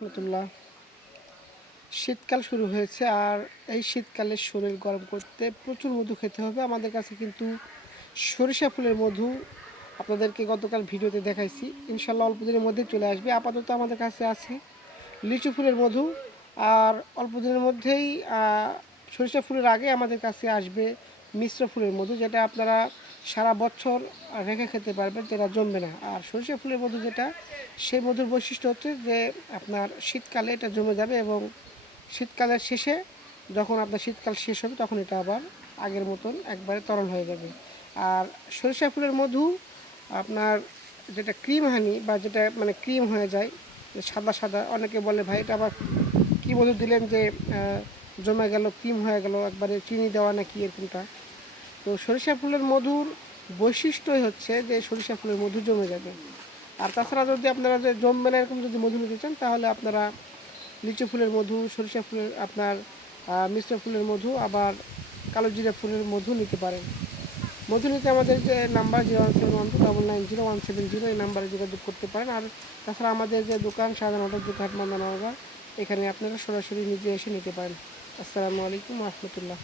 রহমতুল্লাহ। শীতকাল শুরু হয়েছে, আর এই শীতকালে শরীর গরম করতে প্রচুর মধু খেতে হবে। আমাদের কাছে কিন্তু সরিষা ফুলের মধু আপনাদেরকে গতকাল ভিডিওতে দেখাইছি, ইনশাল্লাহ অল্প দিনের মধ্যেই চলে আসবে। আপাতত আমাদের কাছে আছে লিচু ফুলের মধু, আর অল্প দিনের মধ্যেই সরিষা ফুলের আগে আমাদের কাছে আসবে মিশ্র ফুলের মধু, যেটা আপনারা সারা বছর রেখে খেতে পারবেন, যেটা জমবে না। আর সরিষা ফুলের মধু যেটা, সেই মধুর বৈশিষ্ট্য হচ্ছে যে আপনার শীতকালে এটা জমে যাবে, এবং শীতকালের শেষে যখন আপনার শীতকাল শেষ হবে তখন এটা আবার আগের মতন একবারে তরল হয়ে যাবে। আর সরিষা ফুলের মধু আপনার যেটা ক্রিম হানি, বা যেটা মানে ক্রিম হয়ে যায় সাদা সাদা, অনেকে বলে ভাই এটা আবার কী মধু দিলেন যে জমে গেল, ক্রিম হয়ে গেল, একবারে চিনি দেওয়া নাকি এরকমটা। তো সরিষা ফুলের মধুর বৈশিষ্ট্যই হচ্ছে যে সরিষা ফুলের মধু জমে যাবে। আর তাছাড়া যদি আপনারা যে জমবে না এরকম যদি মধু নিতে চান, তাহলে আপনারা লিচু ফুলের মধু, সরিষা ফুলের আপনার মিশ্র ফুলের মধু, আবার কালো জিরা ফুলের মধু নিতে পারেন। মধু নিতে আমাদের যে নাম্বার 01712990170, এই নাম্বারে যোগাযোগ করতে পারেন। আর তাছাড়া আমাদের যে দোকান শাহজাহান হোটেল জুটহাট মান্দানগর, এখানে আপনারা সরাসরি নিজে এসে নিতে পারেন। আসসালামু আলাইকুম রহমতুল্লাহ।